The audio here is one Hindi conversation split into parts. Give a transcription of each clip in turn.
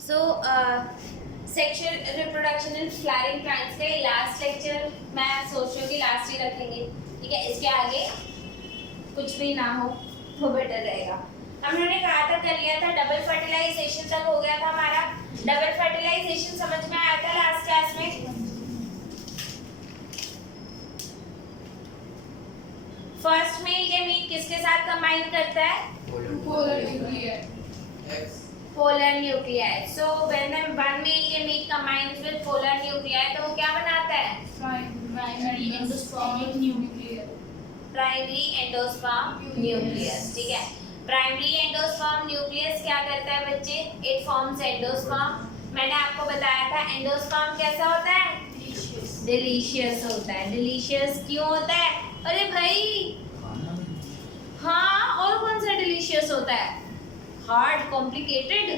So sexual reproduction in flowering plants का लास्ट लेक्चर मैं सोच रही हूँ कि लास्ट ही रखेंगे, ठीक है। इसके आगे कुछ भी ना हो तो बेटर रहेगा। हम लोगों ने कहा था, कर लिया था, डबल फर्टिलाइजेशन तक हो गया था हमारा। डबल फर्टिलाइजेशन समझ में आया था लास्ट क्लास में। फर्स्ट मेल गैमीट किसके साथ कंबाइन करता है? Polar nuclear. Polar nuclear. So when one male gamete combines with polar nuclear तो वो क्या बनाता है? Primary endosperm nuclear. Primary endosperm nucleus, ठीक है। प्राइमरी एंडोस्पर्म न्यूक्लियस क्या करता है बच्चे? It forms endosperm. मैंने आपको बताया था एंडोस्पर्म कैसा होता है? डिलीशियस होता है। डिलीशियस क्यों होता है? अरे भाई हाँ, और कौन सा डिलीशियस होता है? Hard, complicated.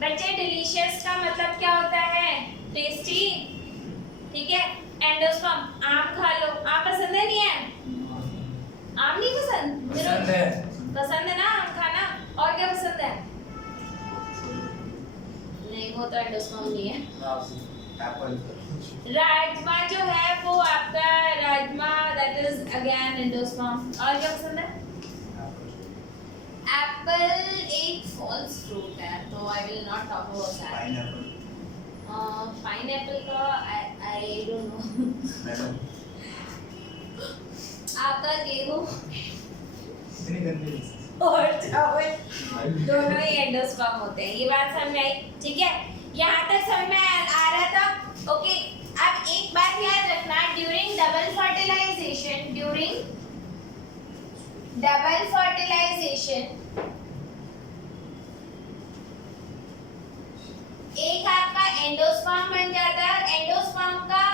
बच्चे डिलीशियस का मतलब क्या होता है? टेस्टी, ठीक है। एंडोस्पर्म, आम खा लो। आम पसंद है नहीं है? आम नहीं पसंद? पसंद है। पसंद है ना आम खाना। और क्या पसंद है? नहीं, वो तो एंडोस्पर्म नहीं है। राजमा जो है वो आपका rajma, that is again endosperm. और क्या पसंद है? एप्पल एक फॉल्स फ्रूट है, तो I will not talk about that. Pineapple का आई डोंट नो। आपका गेहूं और चावल दोनों ही एंडोस्पर्म होते हैं। ये बात समझ में आई, ठीक है। यहाँ तक समझ में आ रहा था? ओके। अब एक बात याद रखना, ड्यूरिंग डबल फर्टिलाइजेशन एक आपका एंडोस्पर्म बन जाता है। एंडोस्पर्म का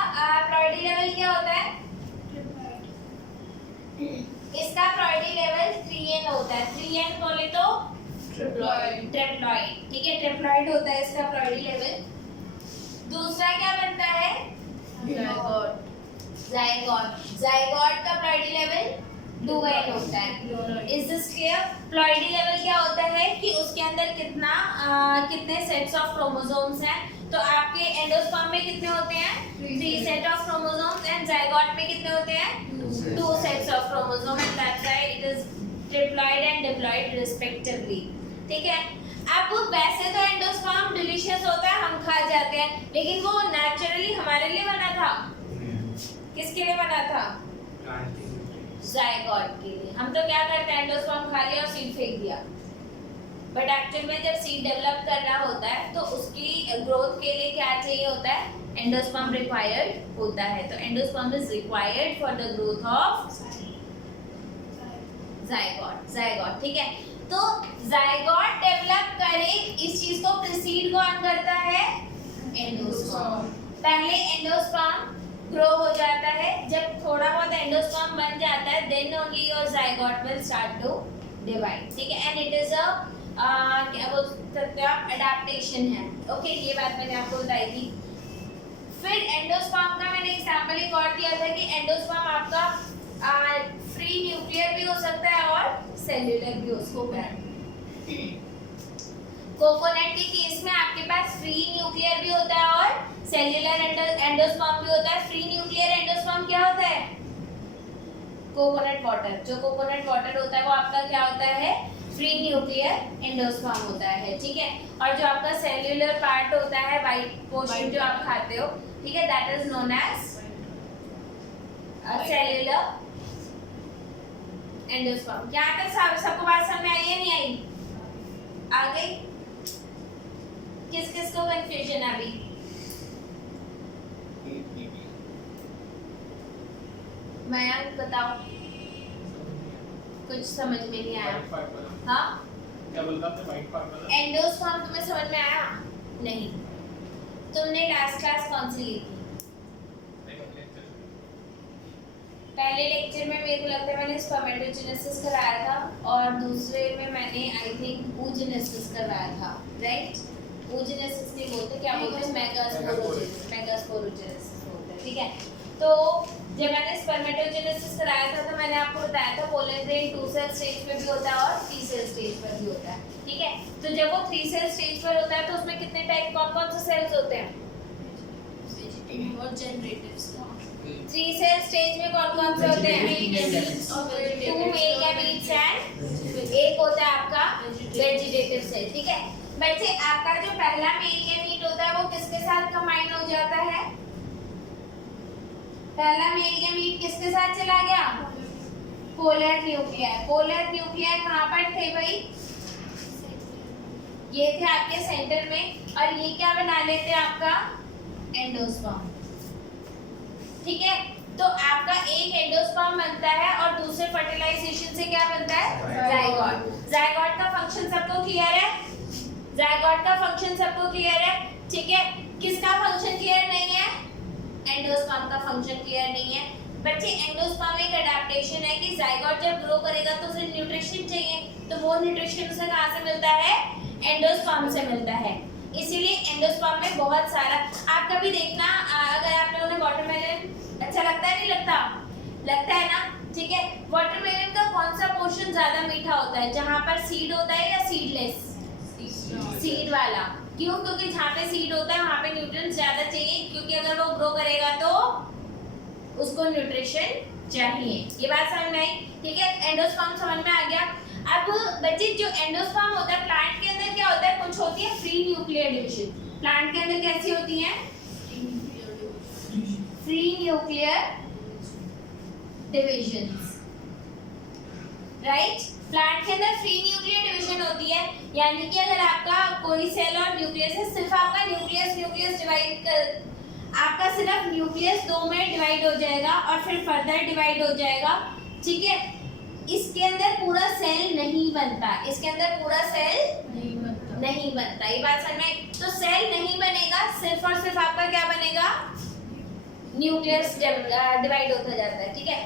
प्लॉइडी लेवल क्या होता है? इसका प्लॉइडी लेवल 3n होता है। 3n बोले तो ट्रिप्लॉइड। ट्रिप्लॉइड, ठीक है। ट्रिप्लॉइड होता है इसका प्लॉइडी लेवल। दूसरा क्या बनता है? जायगोट। जायगोट का प्लॉइडी लेवल 2n होता है। Is this clear? Ploidy level क्या होता है कि उसके अंदर कितने सेट्स ऑफ क्रोमोसोम्स हैं। तो आपके एंडोस्पर्म में कितने होते हैं? 3 set of chromosomes and zygote में कितने होते हैं? 2 sets of chromosome and that's why it is triploid and diploid respectively, ठीक है। अब वैसे तो एंडोस्पर्म डिलीशियस होता है, हम खा जाते हैं, लेकिन वो नेचुरली हमारे लिए बना था। किसके लिए बना था? जायगोट के लिए। हम तो क्या करते हैं, एंडोस्पर्म खा लिया और सीड फेंक दिया। बट एक्चुअल में जब सीड डेवलप कर रहा होता है तो उसकी ग्रोथ के लिए क्या चाहिए होता है? एंडोस्पर्म रिक्वायर्ड होता है। तो endosperm is required for the growth of zygote, ठीक है। तो जायगोट डेवलप करे, इस चीज को प्रीसीड कौन करता है? एंडोस्पर्म। पहले एंडोस्पर्म ग्रो हो जाता है। जब थोड़ा बहुत एंडोस्पर्म बन जाता है, then only your zygote will start to divide, ठीक है। एंड इट इज अ क्या बोल सकते हो, अडैप्टेशन है। ओके, ये बात मैंने आपको बताई थी। फिर एंडोस्पर्म का मैंने एग्जांपल एक और दिया था कि एंडोस्पर्म आपका फ्री न्यूक्लियर भी हो सकता है और सेल्यूलर भी हो सकता है। कोकोनट के केस में आपके पास फ्री न्यूक्लियर भी होता है और सेल्यूलर एंडोस्पर्म भी होता है। फ्री न्यूक्लियर एंडोस्पर्म क्या होता है? Coconut water. जो कोकोनट वाटर होता है वो आपका क्या होता है? फ्री न्यूक्लियर एंडोस्पर्म होता है, ठीक है। और जो आपका सेल्यूलर पार्ट होता है, वाइट पोर्शन जो आप खाते हो, ठीक है, that is known as cellular endosperm. यहाँ तक सबको बात समझ में आई है नहीं आई? आ गई? किस किस को कंफ्यूजन है अभी? मयंक बताओ, कुछ समझ में नहीं आया? हाँ, क्या बोलता आपने? वाइट पार्ट एंडोस्पर्म तुम्हें समझ में आया? नहीं। तुमने लास्ट क्लास कौन सी ली थी? पहले लेक्चर में मेरे को लगता है मैंने स्पर्मेटोजेनेसिस कराया था और दूसरे में मैंने आई थिंक oogenesis करवाया था, राइट? oogenesis नहीं बोलते, क्या बोलते हैं? मेगास्पोरोजेनेसिस बोलते हैं, ठीक है। तो जब मैंने स्पर्मेटोजेनेसिस कराया था तो मैंने आपको बताया था पोलर ग्रेन 2 सेल स्टेज पे भी होता है और 3 सेल स्टेज पर भी होता है, ठीक ठीक है। तो जब वो 3 सेल स्टेज पर होता है तो उसमें कितने टाइप कौन-कौन से सेल्स होते हैं? Vegetative और generatives. 3 सेल स्टेज में कौन-कौन से होते हैं? Gametes और 2 मेल गैमीट्स एंड एक होता है आपका वेजिटेटिव सेल, ठीक है। बच्चे आपका जो पहला मेल गैमीट होता है वो किसके साथ कंबाइन हो जाता है? पहला मेल गैमीट किसके साथ चला गया? Polar nuclear. पोलर न्यूक्लियर कहाँ पर थे भाई? ये थे आपके सेंटर में, और ये क्या बना लेते हैं आपका? एंडोस्पर्म, ठीक है। तो आपका एक एंडोस्पर्म बनता है और दूसरे फर्टिलाइजेशन से क्या बनता है? जाइगोट। जाइगोट का फंक्शन सबको क्लियर है? जाइगोट का फंक्शन सबको क्लियर है, ठीक है। किसका फंक्शन क्लियर नहीं है? एंडोस्पर्म का फंक्शन क्लियर नहीं है। बच्चे एंडोस्पर्म एक अडैप्टेशन है कि जाइगोट जब ग्रो करेगा तो उसे न्यूट्रिशन चाहिए, तो वो न्यूट्रिशन उसे कहाँ से मिलता है? एंडोस्पर्म से मिलता है। इसीलिए एंडोस्पर्म में बहुत सारा, आप कभी देखना अगर आप लोगों ने वाटरमेलन अच्छा लगता है, नहीं लगता? लगता है ना, ठीक है। वाटरमेलन का कौन सा पोर्शन ज्यादा मीठा होता है? जहाँ पर सीड होता है या सीडलेस? सीड वाला। क्यों? क्योंकि जहाँ पे सीड होता है वहाँ पे न्यूट्रिएंट्स ज्यादा चाहिए, क्योंकि अगर वो ग्रो करेगा तो उसको न्यूट्रिशन चाहिए। ये बात समझ में आई, ठीक है। एंडोस्पर्म समझ में आ गया। अब बच्चे जो एंडोस्पर्म होता है प्लांट के अंदर क्या होता है? कुछ होती है फ्री न्यूक्लियर डिवीजन। प्लांट के अंदर कैसी होती है? Free nuclear divisions, right. Plant के अंदर फ्री न्यूक्लियर डिवीजन होती है, यानी कि अगर आपका कोई सेल और न्यूक्लियस है, सिर्फ आपका न्यूक्लियस डिवाइड कर, आपका सिर्फ न्यूक्लियस 2 में डिवाइड हो जाएगा और फिर फर्दर डिवाइड हो जाएगा, ठीक है। इसके अंदर पूरा सेल नहीं बनता, इसके अंदर पूरा सेल नहीं बनता। ये बात समझ में? तो सेल नहीं बनेगा, सिर्फ और सिर्फ आपका क्या बनेगा? न्यूक्लियस डिवाइड होता जाता है, ठीक है।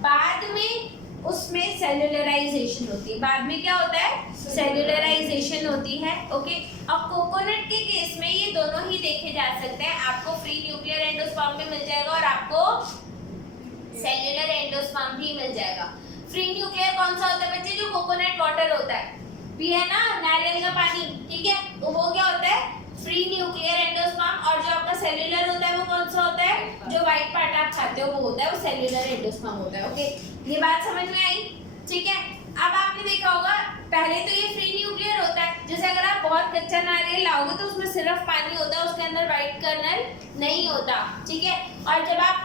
बाद में उसमें सेल्यूलराइजेशन होती है। बाद में क्या होता है? सेल्यूलराइजेशन होती है, ओके। और कोकोनट के केस में ये दोनों ही देखे जा सकते हैं। आपको फ्री न्यूक्लियर एंडोस्पर्म भी मिल जाएगा और आपको सेल्यूलर एंडोस्पर्म भी मिल जाएगा। फ्री न्यूक्लियर कौन सा होता है बच्चे? जो कोकोनट वाटर होता है, पिए ना नारियल का पानी, ठीक है, तो वो क्या होता है? Free nuclear endosperm. और जो आपका सेल्यूलर होता है वो कौन सा होता है? जो व्हाइट पार्ट आप खाते हो वो होता है, वो सेल्यूलर एंडोस्पर्म होता है, ओके। ये बात समझ में आई, ठीक है। अब आपने देखा होगा पहले तो ये फ्री न्यूक्लियर होता है, जैसे अगर आप बहुत कच्चा नारियल लाओगे तो उसमें सिर्फ पानी होता है, उसके अंदर व्हाइट कर्नल नहीं होता, ठीक है। और जब आप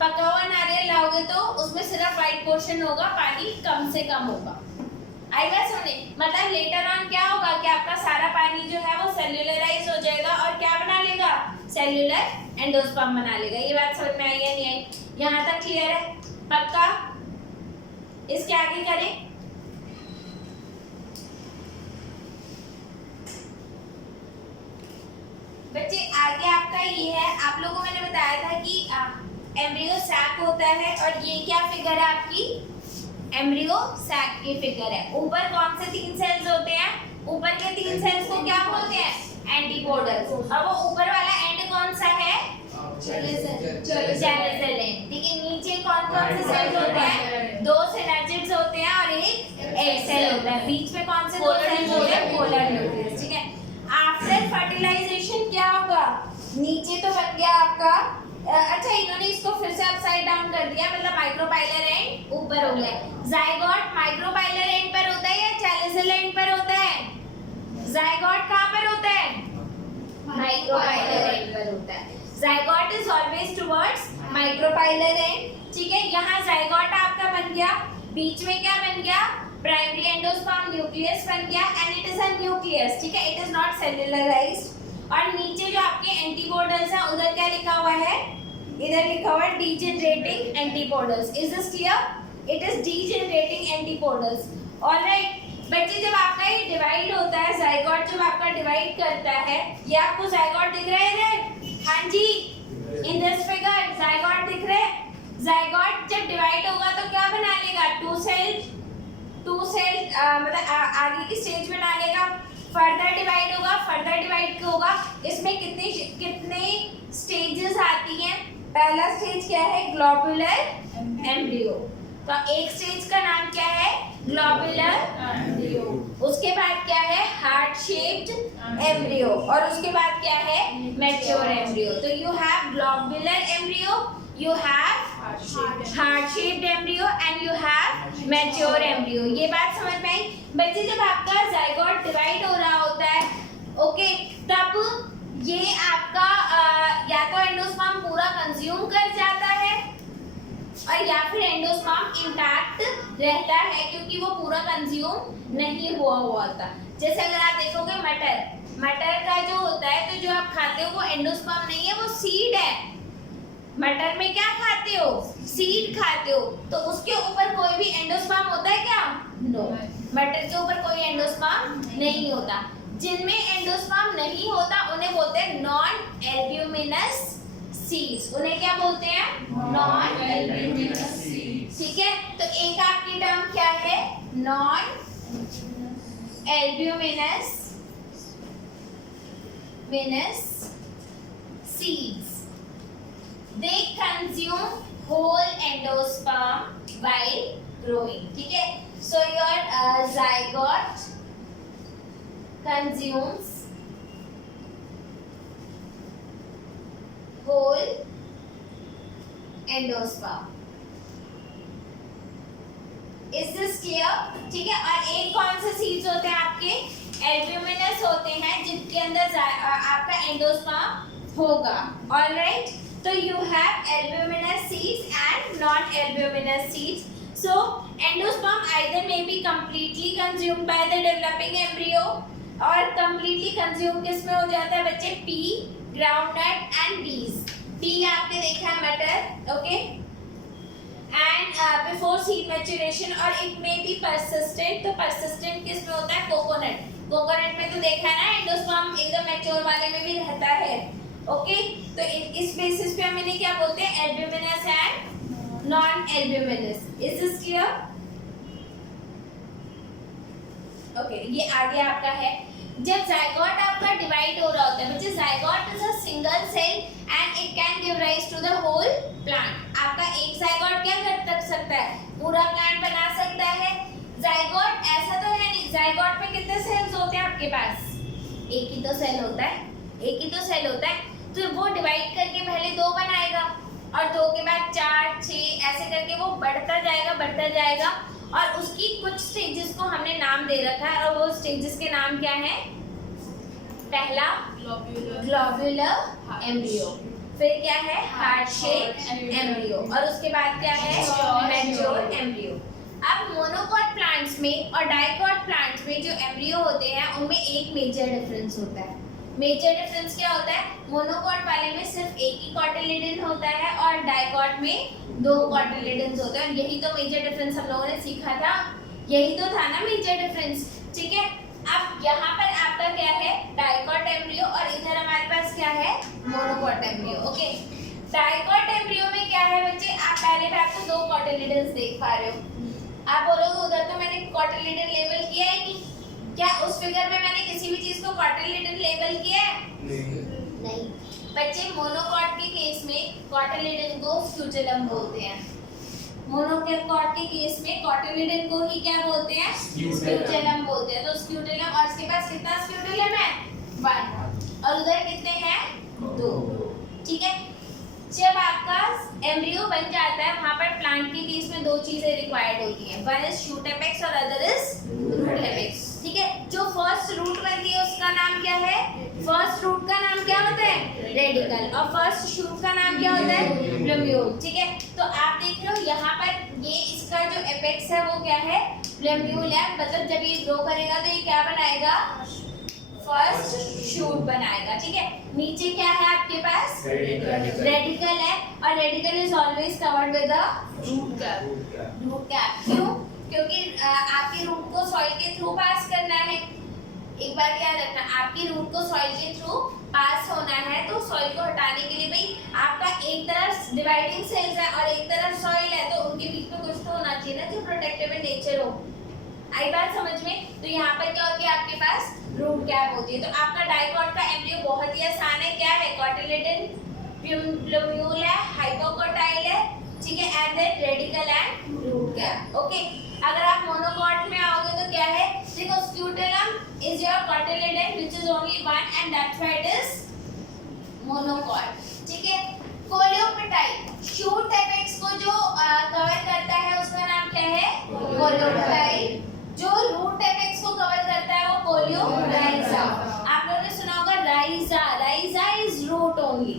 पका हुआ नारियल लाओगे तो उसमें सिर्फ व्हाइट पोर्शन होगा, पानी कम से कम होगा। आई बात समझे? मतलब लेटर ऑन क्या होगा कि आपका सारा पानी जो है वो सेल्यूलराइज हो जाएगा और क्या बना लेगा? सेल्यूलर एंडोस्पर्म बना लेगा। ये बात समझ में आई या नहीं आई? यहाँ तक क्लियर है? पक्का? इसके आगे करें। बच्चे आगे आपका ये है, आप लोगों को मैंने बताया था कि एम्ब्रियो सैक होता है, और ये क्या फिगर है आपकी? एम्ब्रियो सैक की फिगर है। ऊपर कौन से 3 सेल्स होते हैं? ऊपर के 3 सेल्स को क्या बोलते हैं? एंटीपोडल्स। और वो ऊपर वाला एंड कौन सा है? चैलेंजर एंड, ठीक है। नीचे कौन कौन से सेल्स होते हैं? 2 सिनर्जिड्स होते हैं और एक एग सेल होता है। बीच में कौन से 2 सेल्स होते हैं? पोलर न्यूक्लियस, ठीक है। आफ्टर फर्टिलाइजेशन क्या होगा? नीचे तो बन गया आपका, अच्छा इन्होंने इसको फिर से अपसाइड डाउन कर दिया, मतलब माइक्रोपाइलर एंड ऊपर हो गया। जाइगोट माइक्रोपाइलर एंड पर होता है या चैलेंजर एंड पर होता है? जाइगोट कहाँ पर होता है? माइक्रोपाइलर एंड पर होता है। Zygote is always towards micropylar and, ठीक है। यहाँ जाइगोट आपका बन गया, बीच में क्या बन गया? प्राइमरी एंडोस्पर्म न्यूक्लियस बन गया, and it is a nucleus, ठीक है। It is not cellularised. और नीचे जो आपके एंटीपोडल्स हैं उधर क्या लिखा हुआ है? इधर लिखा हुआ है degenerating antipodals. Is this clear? It is degenerating antipodals, alright. बच्चे जब आपका ये डिवाइड होता है, जाइगोट जब आपका डिवाइड करता है, ये आपको जाइगोट दिख रहा है इधर? हाँ जी, इन दिस फिगर जाइगोट दिख रहे हैं। जाइगोट जब डिवाइड होगा तो क्या बना लेगा? 2 सेल मतलब आगे की स्टेज बना लेगा। फर्दर डिवाइड होगा, फर्दर डिवाइड होगा। इसमें कितने स्टेजेस आती हैं? पहला स्टेज क्या है? Globular embryo. तो एक स्टेज का नाम क्या है? ग्लोबुलर, उसके बाद क्या है हार्ट शेप्ड एम्ब्रियो, और उसके बाद क्या है मैच्योर एम्ब्रियो। तो you have globular embryo, you have heart shaped embryo and you have mature embryo. ये बात समझ में आई बच्चे? जब आपका जाइगोट डिवाइड हो रहा होता है, ओके, तब ये आपका या तो एंडोस्पर्म पूरा कंज्यूम कर जाता है और या फिर एंडोस्पर्म इंटैक्ट रहता है, क्योंकि वो पूरा कंज्यूम नहीं हुआ होता। जैसे अगर आप देखोगे मटर का जो होता है, तो जो आप खाते हो वो एंडोस्पर्म नहीं है, वो सीड है। मटर में क्या खाते हो? सीड खाते हो। तो उसके ऊपर कोई भी एंडोस्पर्म होता है क्या? नो, मटर के ऊपर कोई एंडोस्पर्म नहीं होता। जिनमें एंडोस्पर्म नहीं होता उन्हें बोलते हैं नॉन एल्ब्यूमिनस सीड्स। उन्हें क्या बोलते हैं? Non albuminous seeds. ठीक है, तो एक आपकी टर्म क्या है? Non albuminous seeds. They consume whole endosperm while growing. ठीक है, so your zygote consumes whole endosperm. Is this clear? ठीक है, और एक कौन से सीड्स होते हैं आपके? एल्ब्यूमिनस होते हैं, जिनके अंदर आपका एंडोस्पर्म होगा। ऑलराइट, तो you have albuminous seeds and non-albuminous seeds. So endosperm either may be completely consumed by the developing embryo और completely consumed किस में हो जाता है बच्चे? pea, groundnut and peas. pea आपने देखा है मटर, okay? And before seed maturation, और it may be persistent. तो persistent किस में होता है? कोकोनट में तो देखा है ना, एंडोस्पर्म एकदम मैच्योर वाले में भी रहता है। ओके, तो इस बेसिस पे हम इन्हें क्या बोलते हैं? Albuminous and non albuminous. Is this clear? Okay, ये आगे आपका है। जब जाइगोट आपका डिवाइड हो रहा होता है बच्चे, zygote is a single cell and it can give rise to the whole plant. आपका एक जाइगोट क्या कर सकता है? पूरा प्लांट बना सकता है। जाइगोट ऐसा तो है नहीं, जाइगोट में कितने सेल्स होते हैं आपके पास? एक ही तो सेल होता है, एक ही तो सेल होता है। तो वो डिवाइड करके पहले 2 बनाएगा और 2 के बाद 4, 6 ऐसे करके वो बढ़ता जाएगा और उसकी कुछ स्टेजेस को हमने नाम दे रखा है, और वो स्टेजेस के नाम क्या हैं? पहला ग्लोबुलर एम्ब्रियो, फिर क्या है? हार्ट शेप एम्ब्रियो, और उसके बाद क्या है? Mature embryo. अब मोनोकॉट प्लांट्स में और डाइकॉट प्लांट्स में जो एम्ब्रियो होते हैं उनमें एक मेजर डिफरेंस होता है। मेजर डिफरेंस क्या होता है? मोनोकॉट वाले में सिर्फ एक ही कॉटिलिडन होता है और डाइकॉट में 2 कॉटिलिडन्स होते हैं। यही तो मेजर डिफरेंस हम लोगों ने सीखा था, यही तो था ना मेजर डिफरेंस। ठीक है, अब यहाँ पर आपका क्या है? डाइकॉट एम्ब्रियो, और इधर हमारे पास क्या है? Monocot embryo. Okay, dicot embryo में क्या है बच्चे? आप पहले पे आपको 2 कॉटिलिडन्स देख पा रहे हो। आप बोलोगे उधर तो मैंने कॉटिलिडन लेवल किया है नहीं, क्या उस फिगर में मैंने किसी भी चीज को कॉटिलिडन लेवल किया है? नहीं। बच्चे, मोनोकॉट के केस में कॉटिलिडन को स्क्यूटेलम बोलते हैं। मोनोकॉट के केस में कॉटिलिडन को ही क्या बोलते हैं? स्क्यूटेलम बोलते हैं। तो स्क्यूटेलम, और इसके पास कितना स्क्यूटेलम है? 1, और उधर कितने हैं? 2। ठीक है, जब आपका एम्ब्रियो बन जाता है वहां पर प्लांट के केस में 2 चीजें रिक्वायर्ड होती हैं, वन इज शूट एपेक्स और अदर इज रूट एपेक्स। ठीक है, जो फर्स्ट रूट बनती है उसका नाम क्या है? फर्स्ट रूट का नाम क्या होता है? रेडिकल, और फर्स्ट शूट का नाम क्या होता है? ब्लूम्यूल। ठीक है, तो आप देख रहे हो यहाँ पर ये इसका जो एपेक्स है वो क्या है? ब्लूम्यूल है। मतलब जब ये ग्रो करेगा तो ये क्या बनाएगा? फर्स्ट शूट बनाएगा। ठीक है, नीचे क्या है आपके पास? रेडिकल है, और radicle is always covered with a root cap. क्यों? क्योंकि आपके रूट को सॉइल के थ्रू पास करना है। एक बात याद रखना, आपके रूट को सॉइल के थ्रू पास होना है, तो सॉइल को हटाने के लिए भाई आपका एक तरफ डिवाइडिंग सेल्स है और एक तरफ सॉइल है, तो उनके बीच में कुछ तो होना चाहिए ना जो प्रोटेक्टिव इन नेचर हो। आई बात समझ में? तो यहाँ पर क्या होती है आपके पास? रूट कैप होती है। तो आपका डाइकॉट का एम्ब्रियो बहुत ही आसान है। क्या है? कॉटिलिडन, ब्लूम्यूल है, हाइपोकोटाइल है। ठीक है, and then radicle and root cap. Okay, अगर आप मोनोकॉट में आओगे तो क्या है, देखो scutellum is your cotyledon which is only one and that's why it is monocot. ठीक है, कोलियोपेटाइल शूट एपेक्स को जो कवर करता है उसका नाम क्या है, कोलियोपेटाइल। जो रूट एपेक्स को कवर करता है वो कोलियोराइजा। आप लोगों ने सुना होगा rhiza, rhiza is root only.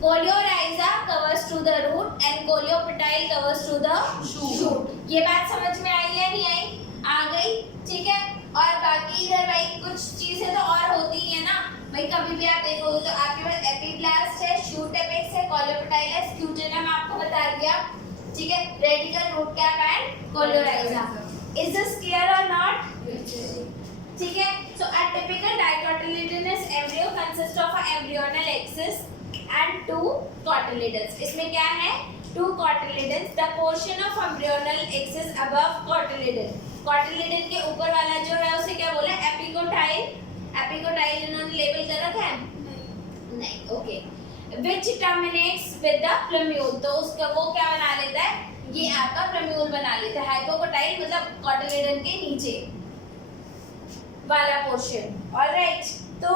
Coleorhiza covers to the root and coleoptile covers to the shoot. ये बात समझ में आई है, नहीं आई? आ गई, ठीक है। और बाकी इधर भाई कुछ चीजें तो और होती है ना भाई, कभी भी आप देखोगे तो आपके पास एपिब्लास्ट है, शूट एपेक्स है, कोलियोपेटाइल है, स्क्यूटेलम आपको बता दिया, ठीक है, radicle, root cap and coleorhiza. Is this clear और नॉट? ठीक है, so a typical dicotyledonous embryo consist of a embryonal axis and two cotyledons। इसमें क्या है, two cotyledons। The portion of embryonal axis above cotyledon, cotyledon के ऊपर वाला जो है उसे क्या बोला, एपिकोटाइल। एपिकोटाइल इन्होंने लेबल कर रखा है? नहीं, okay. Which terminates with the plumule, तो उसका वो क्या बना लेता है, ये आपका प्लम्यूल बना लेता है। हाइपोकोटाइल मतलब cotyledon के नीचे वाला पोर्शन। ऑलराइट, तो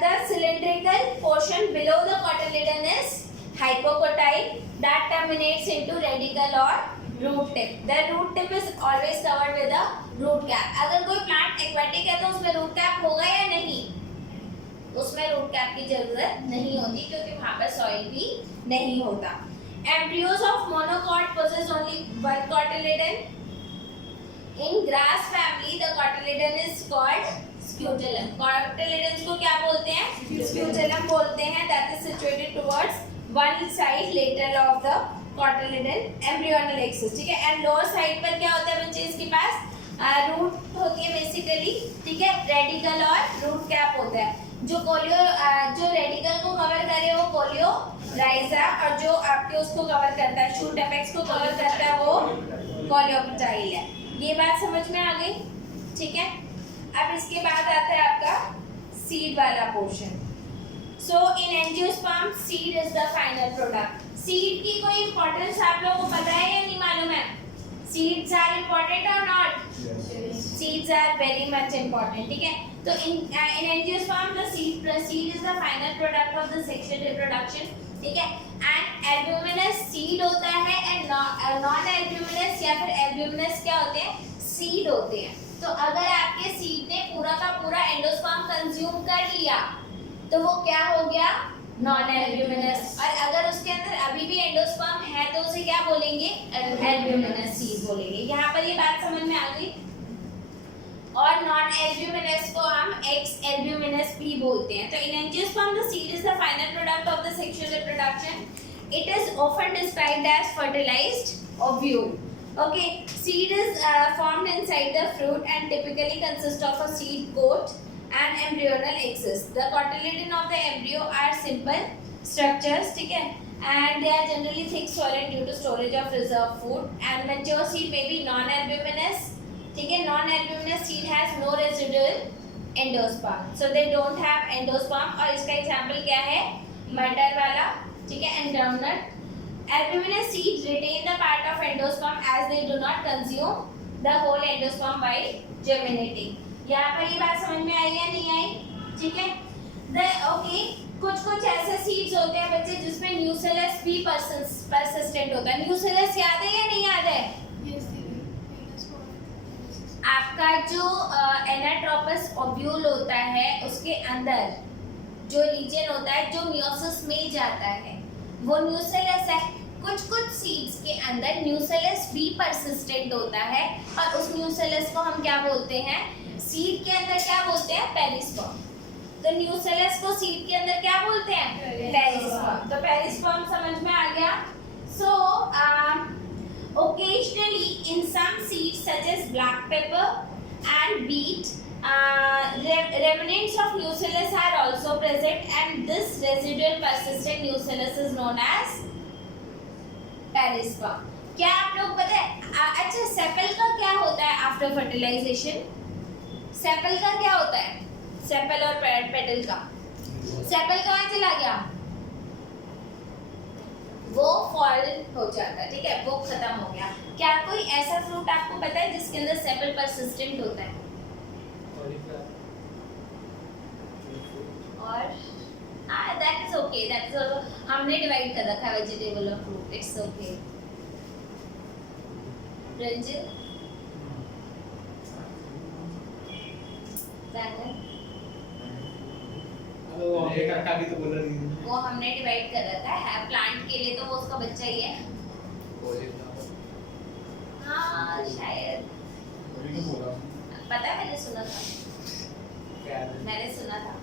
the cylindrical portion below the cotyledon is hypocotyl that terminates into radical or root tip. The root tip is always covered with a root cap। अगर कोई प्लांट एक्वेटिक है तो उसमें रूट कैप होगा या नहीं? उसमें रूट कैप की जरूरत नहीं होती क्योंकि वहाँ पर सॉइल भी नहीं होता। Embryos of monocot possess only one cotyledon। In grass family the cotyledon is called scutellum. Cotyledons को क्या बोलते हैं, स्क्यूटेलम बोलते हैं। That is situated towards one side lateral of the cotyledon embryonal axis. ठीक है, एंड लोअर साइड पर क्या होता है बच्चे, इसके पास रूट होती है बेसिकली। ठीक है, रेडिकल और रूट कैप होता है। जो रेडिकल को कवर करे वो कोलियोराइजा, और जो आपके उसको कवर करता है, शूट एपेक्स को कवर करता है, वो कोलियोपेटाइल है। ये बात समझ में आ गई? ठीक है, अब इसके बाद आता है आपका सीड वाला portion. So in angiosperm seed is the final product. Seed की कोई इंपॉर्टेंस आप लोगों को पता है या नहीं मालूम है? सीड्स आर इंपॉर्टेंट और not? Seeds are very much important. ठीक है, तो in angiosperm the seed is the final product of the sexual reproduction. ठीक है, एंड एल्ब्यूमिनस सीड होता है एंड नॉन एल्ब्यूमिनस या फिर एल्ब्यूमिनस क्या होते हैं, सीड होते हैं। तो अगर आपके सीड ने पूरा का पूरा एंडोस्पर्म कंज्यूम कर लिया तो वो क्या हो गया, नॉन एल्ब्यूमिनस। और अगर उसके अंदर अभी भी एंडोस्पर्म है तो उसे क्या बोलेंगे, एल्ब्यूमिनस सीड बोलेंगे। यहाँ पर ये बात समझ में आ गई? और नॉन एल्ब्यूमिनस को हम एक्स एल्ब्यूमिनस भी बोलते हैं। तो in angiosperm the seed is the final product of the sexual reproduction. It is often described as fertilised ovule. Okay, seed is formed inside the fruit and typically consists of a seed coat and embryonal axis. The cotyledon of the embryo are simple structures, ठीक है, and they are generally thick swollen due to storage of reserve food. And mature seed may be non-albuminous, ठीक है, non-albuminous seed has no residual endosperm, so they don't have endosperm। और इसका example क्या है, मटर वाला, ठीक है, and groundnut। Albuminous seeds retain the part of endosperm as they do not consume the whole endosperm while germinating। यहाँ पर ये बात समझ में आई या नहीं आई? ठीक है, ओके, कुछ ऐसे सीड्स होते हैं बच्चे जिसमें न्यूसेलस भी persistent होता है। न्यूसेलस याद है या नहीं याद है? आपका जो एनाट्रोपस ओव्यूल होता है उसके अंदर जो रीजन होता है जो मियोसिस में जाता है वो न्यूसेलस है। कुछ सीड्स के अंदर न्यूसेलस भी persistent होता है और उस न्यूसेलस को हम क्या बोलते हैं, सीड के अंदर क्या बोलते हैं, पेरिस्पर्म। तो न्यूसेलस को सीड के अंदर क्या बोलते हैं, पेरिस्पर्म। तो पेरिस्पर्म समझ में आ गया। सो occasionally in some seeds such as black pepper and beet remnants of nucellus are also present and this residual persistent nucellus is known as perisperm. क्या आप लोग पता है? अच्छा, सेपल का क्या होता है आफ्टर फर्टिलाइजेशन? सेपल का क्या होता है, सेपल और पेटल का? सेपल कहाँ चला गया? वो फॉल हो जाता है, ठीक है, वो खत्म हो गया। क्या कोई ऐसा फ्रूट आपको पता है जिसके अंदर सेपल परसिस्टेंट होता है? और that is okay, that is, हमने डिवाइड कर रखा है वेजिटेबल और फ्रूट, इट्स ओके। रंजित, वो हमने डिवाइड कर रखा है प्लांट के लिए, तो वो उसका बच्चा ही है। हाँ शायद, पता है, मैंने सुना था,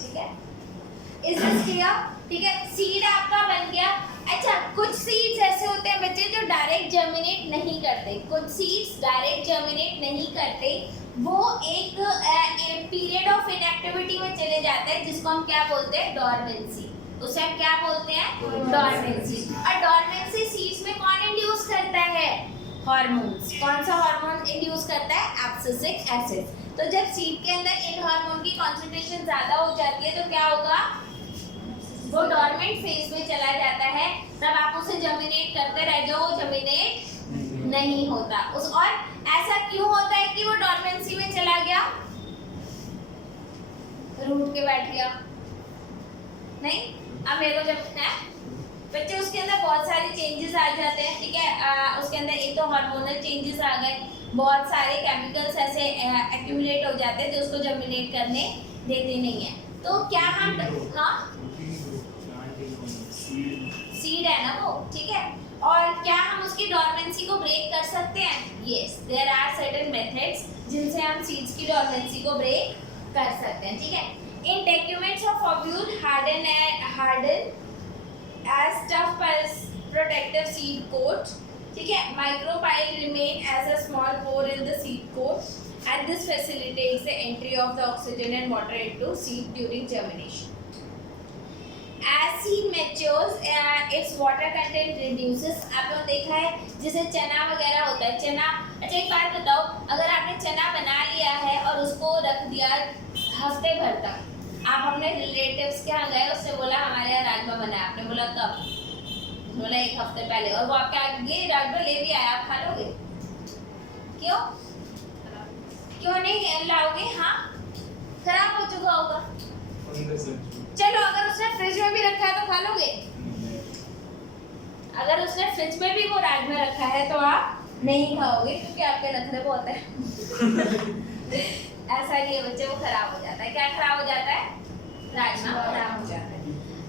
ठीक है। Is this clear? ठीक है, सीड आपका बन गया। अच्छा, कुछ सीड्स ऐसे होते हैं बच्चे जो डायरेक्ट जर्मिनेट नहीं करते, कुछ सीड्स डायरेक्ट जर्मिनेट नहीं करते, वो एक पीरियड ऑफ इनएक्टिविटी में चले जाते हैं जिसको हम क्या बोलते हैं? डॉर्मेंसी। उसे हम क्या बोलते हैं? डॉर्मेंसी। और डॉर्मेंसी सीड्स में कौन इंड्यूस करता है? हार्मोन्स। कौन सा हार्मोन इंड्यूस करता है? Abscisic acid. तो जब सीड के अंदर इन हार्मोन की कंसंट्रेशन ज्यादा हो जाती है तो क्या होगा? वो डॉर्मेंट फेज में चला जाता है, तब आप उसे जर्मिनेट करते रह जाओ, वो जर्मिनेट नहीं होता। उस और ऐसा क्यों होता है कि वो डॉर्मेंसी में चला गया? रूट के बैठ गया नहीं? अब मेरे को जब है बच्चे, उसके अंदर बहुत सारे चेंजेस आ जाते हैं, ठीक है। उसके अंदर एक तो हार्मोनल चेंजेस आ गए, बहुत सारे केमिकल्स ऐसे एक्यूमुलेट हो जाते हैं जो उसको जर्मिनेट करने देते नहीं है। तो क्या हम, हाँ सीड है ना वो, ठीक है। और क्या हम उसकी डॉर्मेंसी को ब्रेक कर सकते हैं? Yes, there are certain methods जिनसे हम सीड्स की डॉर्मेंसी को ब्रेक कर सकते हैं, ठीक है। Integuments of ovule harden as tough as protective seed coat, ठीक है। Micropyle remain as a small pore in the seed coat and this facilitates the entry of the oxygen and water into seed during germination. As seed matures, its water content reduces. आप लोगों ने देखा है जैसे चना वगैरह होता है, चना, अच्छा एक बात बताओ, अगर आपने चना बना लिया है और उसको रख दिया हफ्ते भर तक, आप अपने रिलेटिव्स के यहाँ गए, उससे बोला हमारे यहाँ राजमा बना है, आपने बोला कब? बोला एक हफ्ते पहले, और वो आपके आगे राजमा ले भी आया, आप खा लोगे? क्यों नहीं लाओगे? हाँ, खराब हो चुका होगा। चलो अगर उसने फ्रिज में भी रखा है तो खा लोगे? अगर उसने फ्रिज में भी वो राजमा रखा है तो आप नहीं खाओगे, क्योंकि आपके नखरे बहुत है। ऐसा नहीं है बच्चे, वो खराब हो जाता है। क्या खराब हो जाता है? राजमा खराब हो जाता है।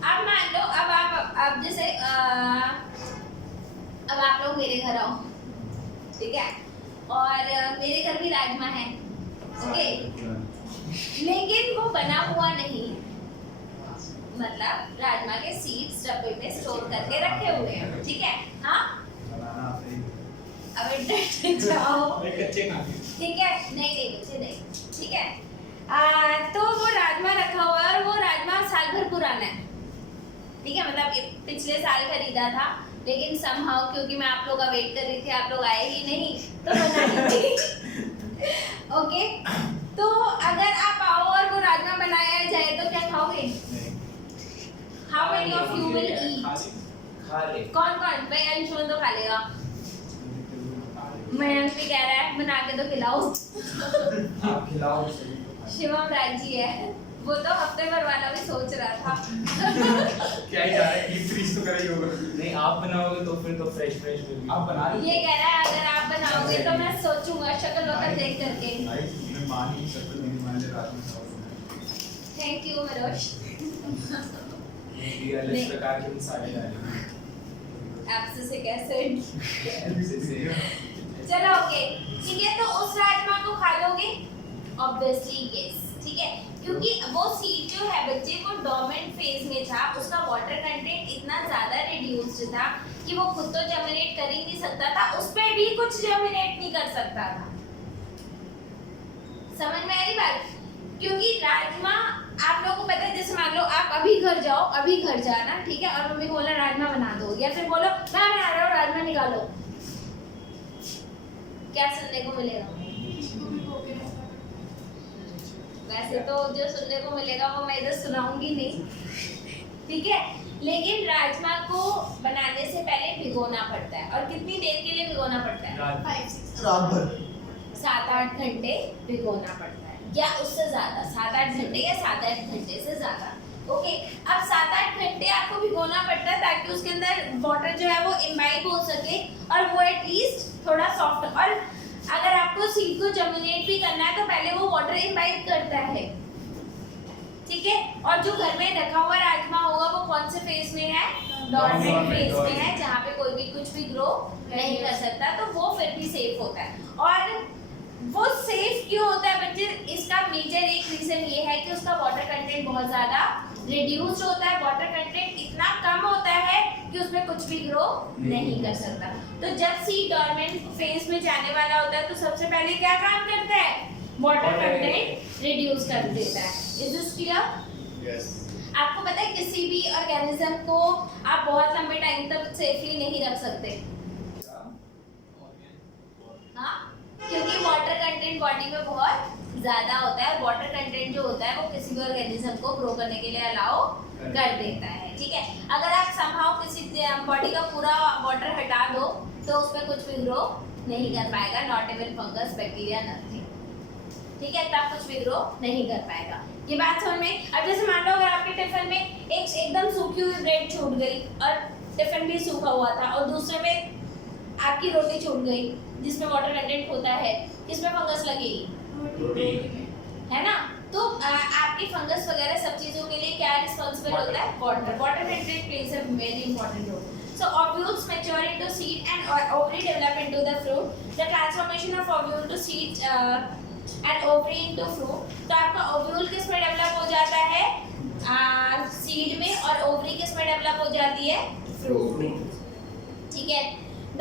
अब मान लो, अब जैसे अब आप लोग मेरे घर आओ, ठीक है, और मेरे घर भी राजमा है, ओके, लेकिन वो बना हुआ नहीं, मतलब राजमा के सीड्स डब्बे में स्टोर करके रखे हुए हैं, ठीक है। हाँ, अब जाओ, ठीक है, नहीं बच्चे नहीं, ठीक है। तो वो राजमा रखा हुआ है और वो राजमा साल भर पुराना है, ठीक है, मतलब पिछले साल खरीदा था, लेकिन समहाउ क्योंकि मैं आप लोग का वेट कर रही थी, आप लोग आए ही नहीं, तो बना ली थी। ओके, तो अगर आप आओ और वो राजमा बनाया जाए तो क्या खाओगे? How many of you will eat? कौन? भाई अंशुमन तो खा लेगा, मयंक भी कह रहा है बना के तो खिलाओ। आप खिलाओ। शिवम राजी है, वो तो हफ्ते भर वाला भी सोच रहा था। क्या ही जा रहा है, डीप फ्रीज तो कर ही होगा। नहीं, आप बनाओगे तो फिर तो फ्रेश मिलेगी। आप बना लीजिए। ये कह रहा है अगर आप बनाओगे तो मैं सोचूंगा शक्ल वक्त देख करके। मैं मान ही सकता नहीं, मान ले रात में थैंक यू मनोज। ये अलग प्रकार के मसाले डालेंगे। Abscisic acid. से चलो ओके, ठीक है, तो उस राजमा को खा लोगे? ऑब्वियसली यस, ठीक है, क्योंकि वो सीड जो है बच्चे वो डोर्मेंट फेज में था, उसका वाटर कंटेंट इतना ज्यादा रिड्यूस्ड था कि वो खुद तो जर्मिनेट कर ही नहीं सकता था, उस पे भी कुछ जर्मिनेट नहीं कर सकता था। समझ में आई बात? क्योंकि राजमा आप लोगों को पता है, जैसे मान लो आप अभी घर जाओ, अभी घर जाना, ठीक है, और मम्मी को बोला राजमा बना दो, या फिर बोलो मैं बना रहा हूँ राजमा निकालो, क्या सुनने को मिलेगा? वैसे तो जो सुनने को मिलेगा वो मैं इधर सुनाऊंगी नहीं, ठीक है, लेकिन राजमा को बनाने से पहले भिगोना पड़ता है। और कितनी देर के लिए भिगोना पड़ता है? 5-6 रात भर 7-8 घंटे भिगोना पड़ता है, या उससे ज्यादा, 7-8 घंटे या 7-8 घंटे से ज्यादा। ओके, अब 7-8 घंटे आपको भिगोना पड़ता है ताकि उसके अंदर वाटर जो है वो इम्बाइब हो सके और वो एटलीस्ट थोड़ा सॉफ्ट। और अगर आपको सीड को जर्मिनेट भी करना है तो पहले वो वाटर इम्बाइब करता है, ठीक है। और जो घर में रखा हुआ राजमा होगा वो कौन से फेज में है? डॉर्मेंट फेज में है, जहाँ पे कोई भी कुछ भी ग्रो नहीं कर सकता, तो वो फिर भी सेफ होता है। और वो सेफ क्यों होता है बच्चे? इसका मेजर एक रीजन ये है कि उसका वाटर कंटेंट बहुत ज्यादा रिड्यूस्ड होता है। वाटर कंटेंट इतना कम होता है कि उसमें कुछ भी ग्रो नहीं कर सकता। तो जब सीड डॉर्मेंट फेज में जाने वाला होता है तो सबसे पहले क्या काम करता है? वाटर कंटेंट रिड्यूस कर देता है। Is this clear? यस। आपको पता है किसी भी ऑर्गेनिज्म को आप बहुत लंबे टाइम तक सेफली नहीं रख सकते, हाँ, क्योंकि वाटर कंटेंट बॉडी में बहुत ज्यादा होता है। वाटर कंटेंट जो होता है वो किसी भी ऑर्गेनिज्म को ग्रो करने के लिए अलाउ कर देता है, ठीक है। अगर आप समहाउ किसी बॉडी का पूरा वाटर हटा दो तो उसमें कुछ भी ग्रो नहीं कर पाएगा, not even fungus, bacteria, nothing, ठीक है, तब कुछ भी ग्रो नहीं कर पाएगा। ये बात समझ में? अब जैसे मान लो अगर आपके टिफिन में एकदम सूखी हुई ब्रेड छूट गई और टिफिन भी सूखा हुआ था, और दूसरे में आपकी रोटी छूट गई जिसमें वाटर कंटेंट होता है, इसमें फंगस लगेगी, है ना? तो आपकी फंगस वगैरह सब चीजों के लिए क्या रिस्पांसिबल होता है? Water. Water content plays a very important role. So ovules mature into seed and ovary develop into the fruit. The transformation of ovule to seed and ovary into fruit. तो आपका ovule किस में डेवलप हो जाता है? सीड में, और ओवरी किस में डेवलप हो जाती है? फ्रूट में, ठीक है।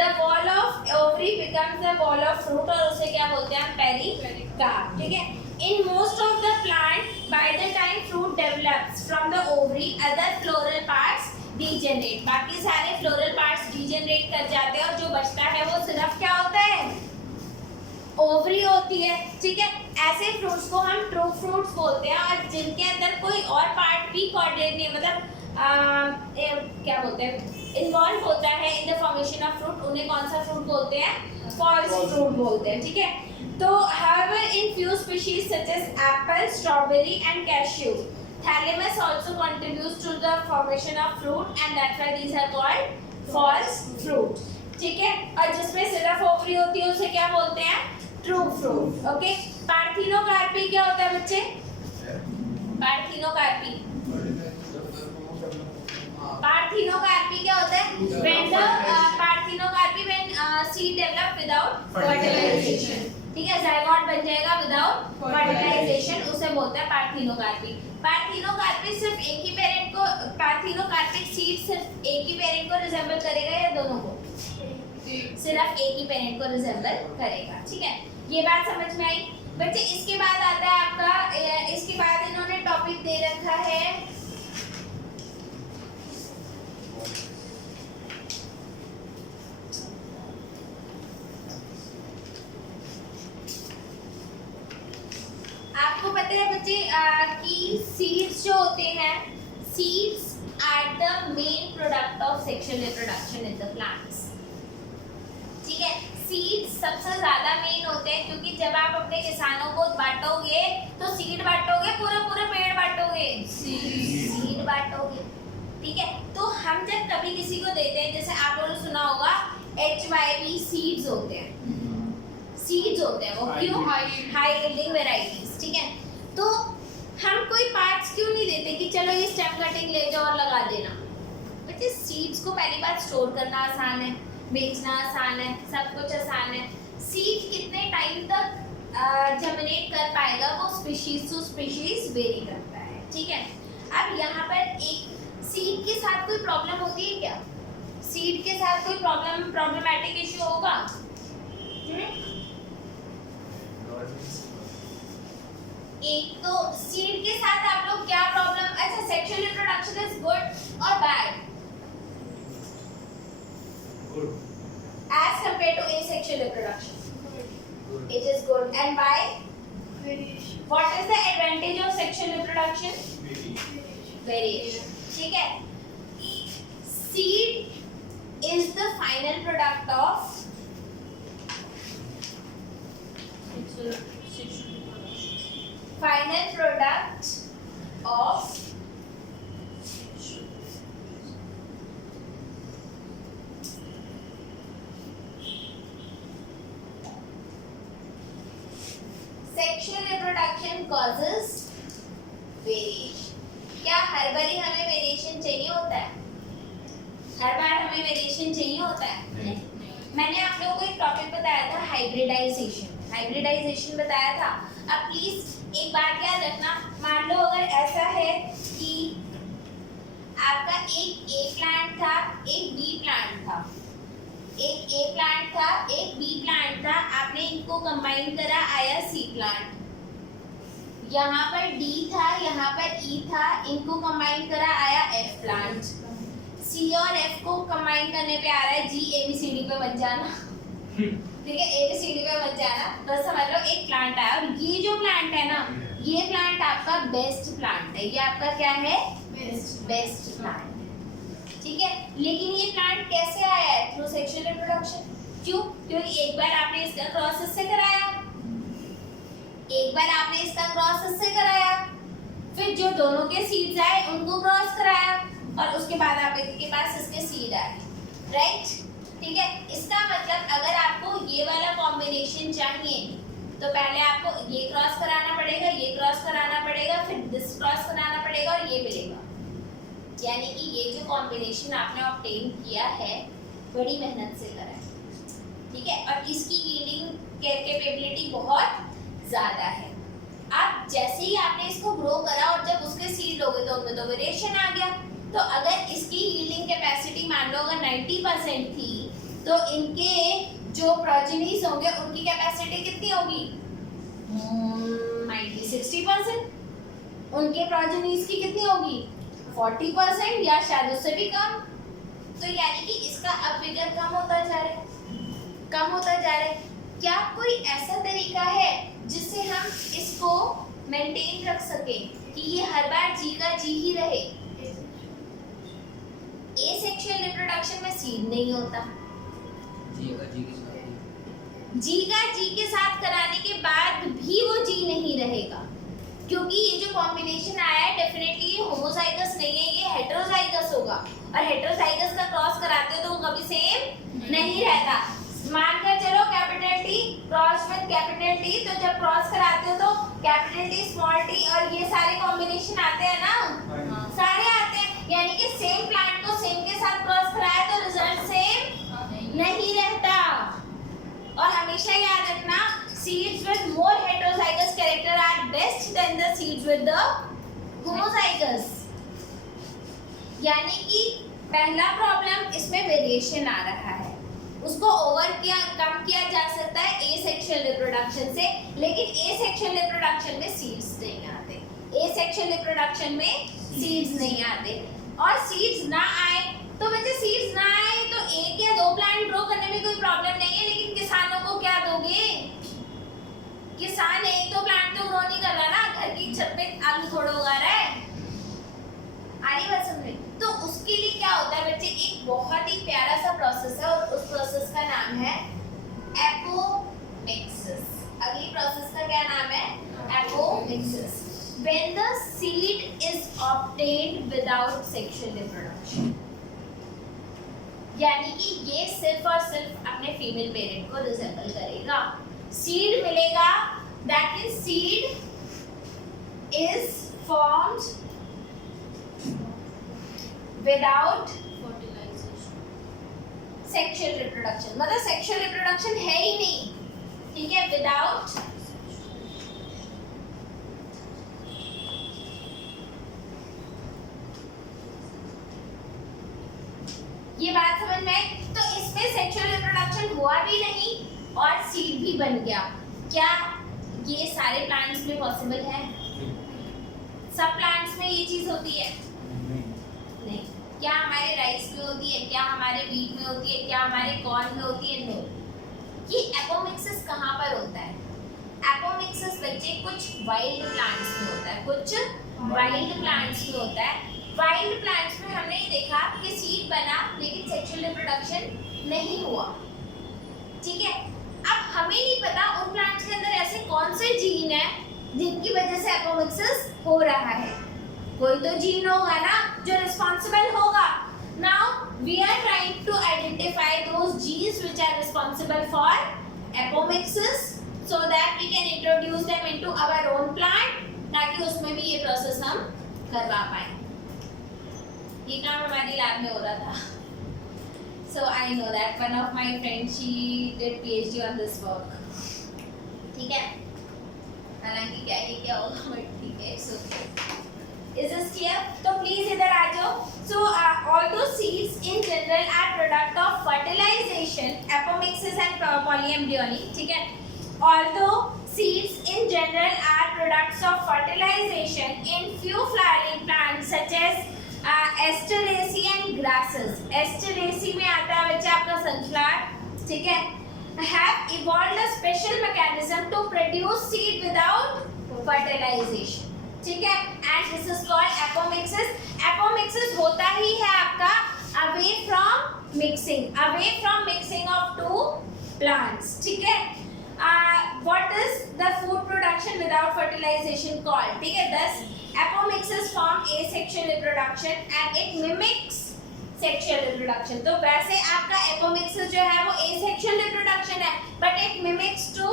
The wall of ovary becomes the wall of fruit, और उसे क्या बोलते हैं? पेरिकार्प, ठीक है। In most of the plant, by the time fruit develops from the ovary, other floral parts degenerate. बाकी सारे फ्लोरल पार्ट्स डिजेनरेट कर जाते हैं और जो बचता है वो सिर्फ क्या होता है? ओवरी होती है, ठीक है। ऐसे फ्रूट्स को हम ट्रू फ्रूट्स बोलते हैं, और जिनके अंदर कोई और पार्ट भी कोऑर्डिनेट नहीं, मतलब क्या बोलते हैं, इन्वॉल्व होता है in the formation of fruit, उन्हें कौन सा फ्रूट बोलते हैं? फॉल्स फ्रूट बोलते हैं, ठीक है। तो however in few species such as apple, strawberry and cashew, thalamus also contributes to the formation of fruit, and that's why these are called false fruit, ठीक है। और जिसमें सिर्फ ओवरी होती है उसे क्या बोलते हैं? True fruit, okay. पार्थिनोकार्पी क्या होता है बच्चे? पार्थिनोकार्पी क्या होता है? when the parthenocarpy when seed develop without fertilization, ठीक है, जायगोट बन जाएगा विदाउट फर्टिलाइजेशन, उसे बोलते हैं पार्थिनोकार्पी। पार्थिनोकार्पी सिर्फ एक ही पेरेंट को, पार्थिनोकार्पिक सीड सिर्फ एक ही पेरेंट को रिजेंबल करेगा या दोनों को? सिर्फ एक ही पेरेंट को रिजेंबल करेगा, ठीक है। ये बात समझ में आई बच्चे? इसके बाद आता है आपका, इसके बाद इन्होंने टॉपिक दे रखा है आपको पता है बच्चे कि सीड्स जो होते हैं, seeds are the main product of sexual reproduction in the plants, ठीक है। सीड्स सबसे ज्यादा मेन होते हैं, क्योंकि जब आप अपने किसानों को बांटोगे तो सीड बांटोगे, पूरे पेड़ बांटोगे, सीड बांटोगे, ठीक है। तो हम जब कभी किसी को देते हैं, जैसे आप लोगों ने सुना होगा HYV सीड्स होते हैं, सीड्स होते हैं, वो क्यों? हाई यील्डिंग वैरायटीज, ठीक है। तो हम कोई पार्ट्स क्यों नहीं देते कि चलो ये स्टेम कटिंग ले जाओ और लगा देना? बच्चे सीड्स को पहली बात स्टोर करना आसान है, बेचना आसान है, सब कुछ आसान है। सीड कितने टाइम तक जर्मिनेट कर पाएगा वो स्पीशीज टू स्पीशीज वेरी करता है, ठीक है। अब यहाँ पर एक सीड के साथ कोई प्रॉब्लम होती है क्या? सीड के साथ कोई प्रॉब्लमैटिक इश्यू होगा? एक तो सीड के साथ आप लोग क्या प्रॉब्लम, अच्छा सेक्सुअल रिप्रोडक्शन इज गुड और bad? Good as compared to asexual reproduction, it is good. And why? What is the advantage of sexual reproduction? Variation, ठीक है। Seed is the final product of of sexual reproduction causes variation. क्या हर बार ही हमें वेरिएशन चाहिए होता है? हर बार हमें वेरिएशन चाहिए होता है? नहीं। मैंने आप लोगों को एक टॉपिक बताया था हाइब्रिडाइजेशन बताया था। अब प्लीज एक बात याद रखना, मान लो अगर ऐसा है कि आपका एक ए प्लांट था, एक बी प्लांट था, एक ए प्लांट था, एक बी प्लांट था, आपने इनको कंबाइन करा, आया सी प्लांट। यहाँ पर डी था, यहाँ पर ई था, इनको कंबाइन करा, आया एफ प्लांट। सी और एफ को कंबाइन करने पे आ रहा है जी, ए बी सी डी पे बन जाना, ठीक है, ए बी सी डी पे बन जाना। बस समझ लो एक प्लांट आया, और ये जो प्लांट है ना, ये प्लांट आपका बेस्ट प्लांट है, ये आपका क्या है? बेस्ट प्लांट है, ठीक है। लेकिन ये प्लांट कैसे आया है? Through sexual reproduction. क्यों? क्योंकि एक बार आपने इसका क्रॉस इससे कराया, एक बार आपने इसका क्रॉस इससे कराया, फिर जो दोनों के सीड्स आए उनको क्रॉस कराया, और उसके बाद आपके पास इसके सीड आए, राइट? ठीक है। इसका मतलब अगर आपको ये वाला कॉम्बिनेशन चाहिए तो पहले आपको ये क्रॉस कराना पड़ेगा, ये क्रॉस कराना पड़ेगा, फिर दिस क्रॉस कराना पड़ेगा और ये मिलेगा। यानी कि ये जो कॉम्बिनेशन आपने ऑब्टेन किया है बड़ी मेहनत से करा है, ठीक है, और इसकी यील्डिंग कैपेबिलिटी बहुत ज़्यादा है। अब जैसे ही आपने इसको ग्रो करा और जब उसके सीड लोगे तो उनमें तो वेरिएशन आ गया। तो अगर इसकी यील्डिंग कैपेसिटी मान लो अगर 90% थी, तो इनके जो प्रोजेनीज होंगे उनकी कैपेसिटी कितनी होगी? 90-60%। उनके प्रोजेनीज की कितनी होगी? 40% या शायद उससे भी कम। तो यानी कि इसका अब फिगर कम होता जा रहा है, कम होता जा रहा है। क्या कोई ऐसा तरीका है जिससे हम इसको मेंटेन रख सकें कि ये हर बार जी का जी ही रहे? एसेक्सुअल रिप्रोडक्शन में सीड नहीं होता, जी का जी के साथ कराने के बाद भी वो जी नहीं रहेगा, क्योंकि ये जो कॉम्बिनेशन आया है डेफिनेटली ये होमोजाइगस नहीं है, ये हेटेरोजाइगस होगा, और हेटेरोजाइगस का क्रॉस कराते हो तो वो कभी सेम नहीं रहता। मानकर चलो capital T cross with capital T, तो जब क्रॉस कराते हो तो कैपिटल टी स्मॉल टी और ये सारे कॉम्बिनेशन आते हैं ना, सारे आते हैं। यानी कि सेम प्लांट को सेम के साथ क्रॉस कराया तो रिजल्ट सेम नहीं रहता। और हमेशा याद रखना, seeds with more heterozygous character are best than the seeds with the homozygous। यानी कि पहला प्रॉब्लम इसमें वेरिएशन आ रहा है, उसको कम किया जा सकता है एसेक्सुअल रिप्रोडक्शन से, लेकिन एसेक्सुअल रिप्रोडक्शन में सीड्स नहीं आते, एसेक्सुअल रिप्रोडक्शन में सीड्स नहीं आते। और सीड्स ना आए तो बच्चे सीड्स ना आए तो एक या दो प्लांट ग्रो करने में कोई प्रॉब्लम नहीं है, लेकिन किसानों को क्या दोगे? किसान एक दो प्लांट तो ग्रो नहीं कर रहा ना, घर की छत पे आलू थोड़ा उगा रहा है, आरी बात समझ। तो उसके लिए क्या होता है बच्चे, एक बहुत ही प्यारा सा प्रोसेस है और उस प्रोसेस का नाम है एपोमिक्सिस। अगली प्रोसेस का क्या नाम है? Apomixis. When the seed is obtained without sexual reproduction, यानी कि ये सिर्फ और सिर्फ अपने फीमेल पेरेंट को रिजेंबल करेगा, सीड मिलेगा, that is seed is formed without sexual reproduction, मतलब sexual reproduction है ही नहीं, ठीक है, without ये बात समझ में आई। तो इसमें सेक्सुअल रिप्रोडक्शन हुआ भी नहीं और सीड भी बन गया। क्या ये सारे प्लांट्स में पॉसिबल है? सब प्लांट्स में ये चीज होती है? नहीं। क्या हमारे राइस में होती है? क्या हमारे व्हीट में होती है? क्या हमारे कॉर्न में होती है? नहीं। ये एपोमिक्सिस कहाँ पर होता है? एपोमिक्सिस बच्चे कुछ वाइल्ड प्लांट्स में होता है, कुछ वाइल्ड प्लांट्स में होता है। वाइल्ड प्लांट्स में हमने ये देखा कि सीड बना लेकिन सेक्सुअल रिप्रोडक्शन नहीं हुआ, ठीक है। अब हमें नहीं पता उन प्लांट्स के अंदर ऐसे कौन से जीन है जिनकी वजह से एपोमिक्सिस हो रहा है। कोई तो जीन होगा ना जो रिस्पॉन्सिबल होगा। Now we are trying to identify those genes which are responsible for apomixis so that we can introduce them into our own plant, ताकि उसमें भी ये प्रोसेस हम करवा पाए। ये काम हमारी लैब में हो रहा था। So I know that one of my friends she did PhD on this work, ठीक है। हालांकि क्या ये क्या होगा बट ठीक है, so is this clear? तो प्लीज इधर आ जाओ। So although seeds in general are product of fertilization, apomixis and polyembryony, ठीक है। Although seeds in general are products of fertilization, in few flowering plants such as Asteraceae and grasses, Asteraceae में आता है बच्चे आपका sunflower, ठीक है, have evolved a special mechanism to produce seed without fertilization, ठीक है, and this is called apomixis. Apomixis होता ही है आपका away from mixing of two plants, ठीक है। What is the food production without fertilization called? ठीक है, thus apomixis form asexual reproduction and it mimics sexual reproduction. तो वैसे आपका apomixis जो है वो asexual reproduction है, but it mimics to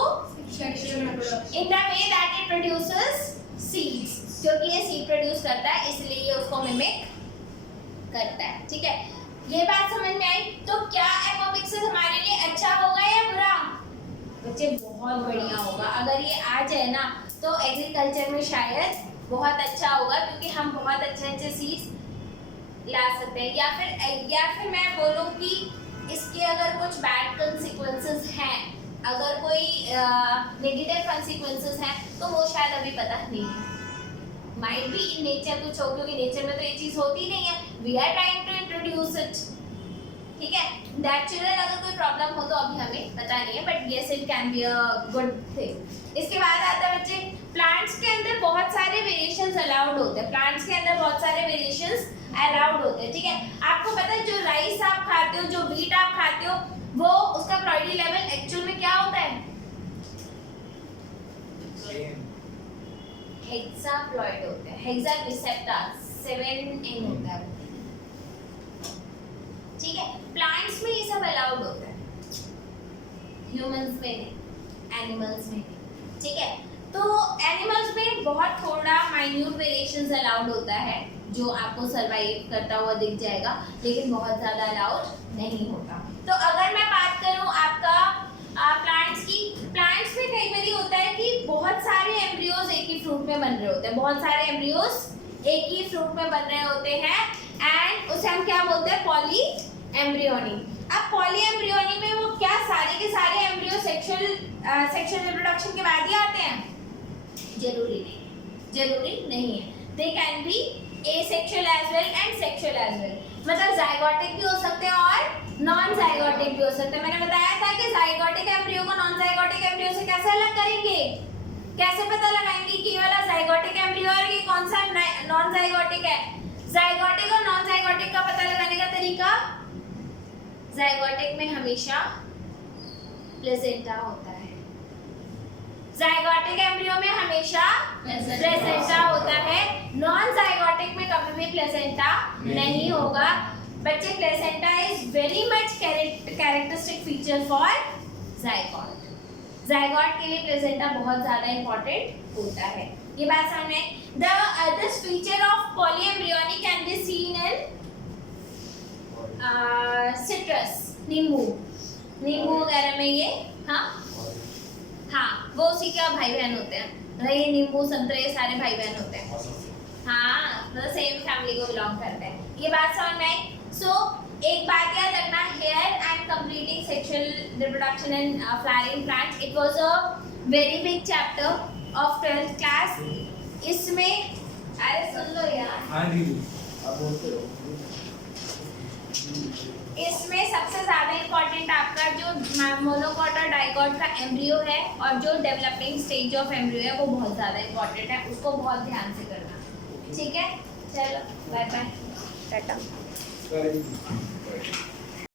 Sexual reproduction. in the way that it produces seeds. क्योंकि ये seed produce करता है इसलिए ये उसको mimic करता है, ठीक है। ये बात समझ में आई? तो क्या apomixis हमारे लिए अच्छा होगा या बुरा? बच्चे बहुत बढ़िया होगा। अगर ये आ जाए ना तो एग्रीकल्चर में शायद बहुत अच्छा होगा, क्योंकि हम बहुत अच्छे सीड्स ला सकते हैं। या फिर मैं बोलूँ कि इसके अगर कुछ बैड कंसिक्वेंसेस हैं, अगर कोई नेगेटिव कंसिक्वेंसेस हैं तो वो शायद अभी पता नहीं है। माइट बी इन नेचर कुछ हो, क्योंकि नेचर में तो ये चीज़ होती नहीं है। We are trying to introduce it, ठीक है। नेचुरल अगर कोई प्रॉब्लम हो तो अभी हमें पता नहीं है, but yes it can be a good thing. इसके बाद आता है बच्चे, प्लांट्स के अंदर बहुत सारे वेरिएशंस अलाउड होते हैं। प्लांट्स के अंदर बहुत सारे वेरिएशंस अलाउड होते हैं, ठीक है। आपको पता है जो राइस आप खाते हो, जो व्हीट आप खाते हो, वो उसका प्रोडक्टिव लेवल एक्चुअल में क्या होता है? हेक्साप्लॉइड होता है, हेक्सा रिसेप्टर 7N होता है, ठीक है। प्लांट्स में ये सब अलाउड होता है, ह्यूमंस में नहीं, एनिमल्स में नहीं, ठीक है। तो एनिमल्स में बहुत थोड़ा माइन्यूट वेरिएशंस अलाउड होता है जो आपको सरवाइव करता हुआ दिख जाएगा, लेकिन बहुत ज़्यादा अलाउड नहीं होता। तो अगर मैं बात करूं आपका प्लांट्स की, प्लांट्स में कई बार होता है कि बहुत सारे एम्ब्रियोज एक ही फ्रूट में बन रहे होते हैं, बहुत सारे एम्ब्रियोज एक ही फ्रूट में बन रहे होते हैं, एंड उसे हम क्या बोलते हैं? Poly embryony. अब पॉली एम्ब्रियोनी में वो क्या सारे के सारे एम्ब्रियो सेक्सुअल रिप्रोडक्शन के बाद ही आते हैं? जरूरी नहीं है। They can be asexual as well and sexual as well, मतलब जाइगोटिक भी हो सकते हैं और नॉन जाइगोटिक भी हो सकते हैं। मैंने बताया था कि जाइगोटिक एम्ब्रियो को नॉन जाइगोटिक एम्ब्रियो से कैसे अलग करेंगे, कैसे पता लगाएंगे कि ये वाला जाइगोटिक एम्ब्रियो है और ये कौन सा नॉन जाइगोटिक है? जाइगोटिक और नॉन जाइगोटिक का पता लगाने का तरीका, जाइगोटिक में हमेशा प्लेसेंटा होता है, जाइगोटिक एम्ब्रियो में हमेशा प्लेसेंटा होता है, नॉन जाइगोटिक में कभी भी प्लेसेंटा नहीं होगा। बच्चे placenta is very much characteristic feature for zygote. Zygote के लिए प्लेसेंटा बहुत ज़्यादा इंपॉर्टेंट होता है। ये बात समझ में? This feature of polyembryony can be seen in citrus, नींबू वगैरह में ये हाँ वो उसी के भाई बहन होते हैं। ये नींबू संतरे ये सारे भाई बहन होते हैं, हाँ मतलब सेम फैमिली को बिलोंग करते हैं। ये बात समझ में आई? सो एक बात याद रखना, here I am completing sexual reproduction in flowering plants. It was a very big chapter of 12th class. इसमें अरे सुन लो यार, हाँ दीदी आप बोलते हो। इसमें सबसे ज़्यादा इम्पोर्टेंट आपका जो मोनोकॉट और डाइकॉट का एम्ब्रियो है और जो डेवलपिंग स्टेज ऑफ एम्ब्रियो है वो बहुत ज़्यादा इम्पोर्टेंट है, उसको बहुत ध्यान से करना, ठीक है। चलो बाय बाय टाटा करेंगे